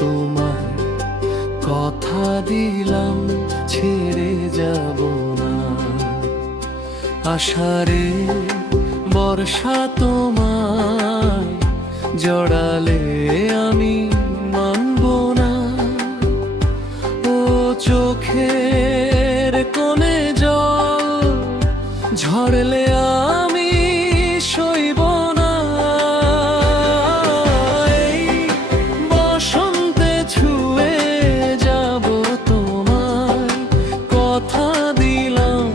তোমার কথা দিলাম ছেড়ে যাব না। আষাঢ়ে বর্ষা তোমায় জড়ালে আমি মানব না। ও চোখের কোণে জল ঝরলে আমি সইব না। এই বসন্তে ছুঁয়ে যাব তোমায়, কথা দিলাম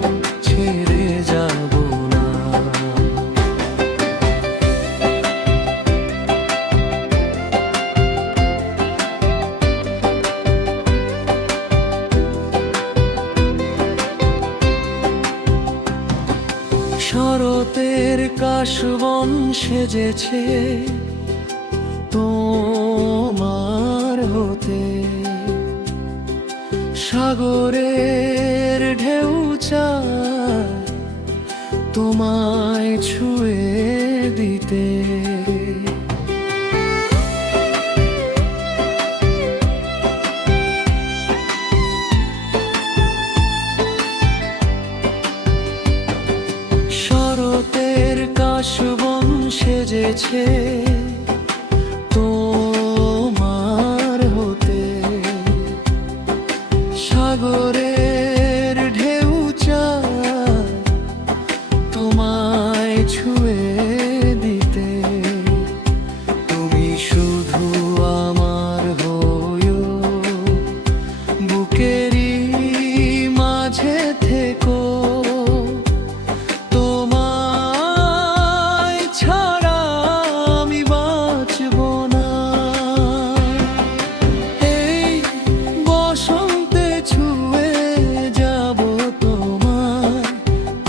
ছেড়ে যাব না। শরতের কাশবন সেজেছে তোমার হতে, সাগরের ঢেউ চায় তোমায় ছুঁয়ে দিতে। শরতের কাশবন সেজেছে তোমার হতে, সাগরের ঢেউ চায় তোমায় ছুঁয়ে দিতে। তুমি শুধু আমার হয়ো, বুকেরই মাঝে থেকো।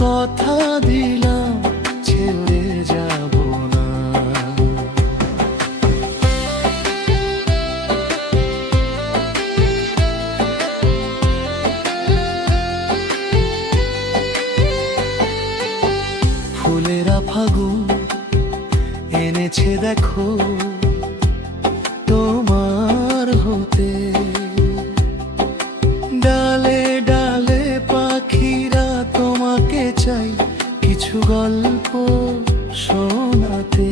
কথা দিলাম ছেড়ে যাব না। ফুলেরা ফাগুন এনেছে দেখো তোমার হতে, ডালে ডালে পাখিরা তোমাকে চাই কিছু গল্প শোনাতে।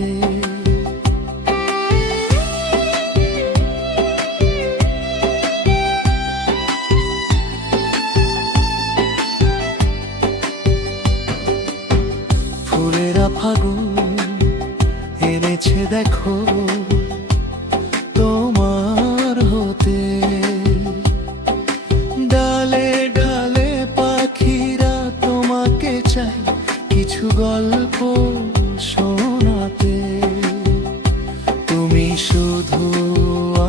ফুলেরা ফাগুন এনেছে দেখো তোমার হতে, ডালে ডালে পাখিরা তোমাকে চাই কিছু গল্প শোনাতে। তুমি শুধু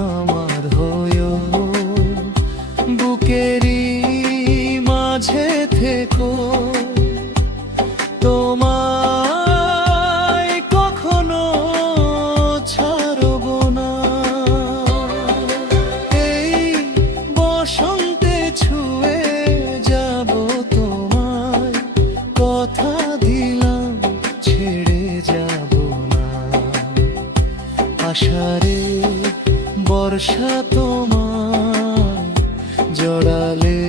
আমার হয়ো, বুকেরই মাঝে থেকো। তোমায় কখনো ছাড়ব না। এই বসন্তে ছুঁয়ে যাব তোমায়, কথা দিলাম ছেড়ে যাব না। আষাঢ়ে বর্ষা তোমায় জড়ালে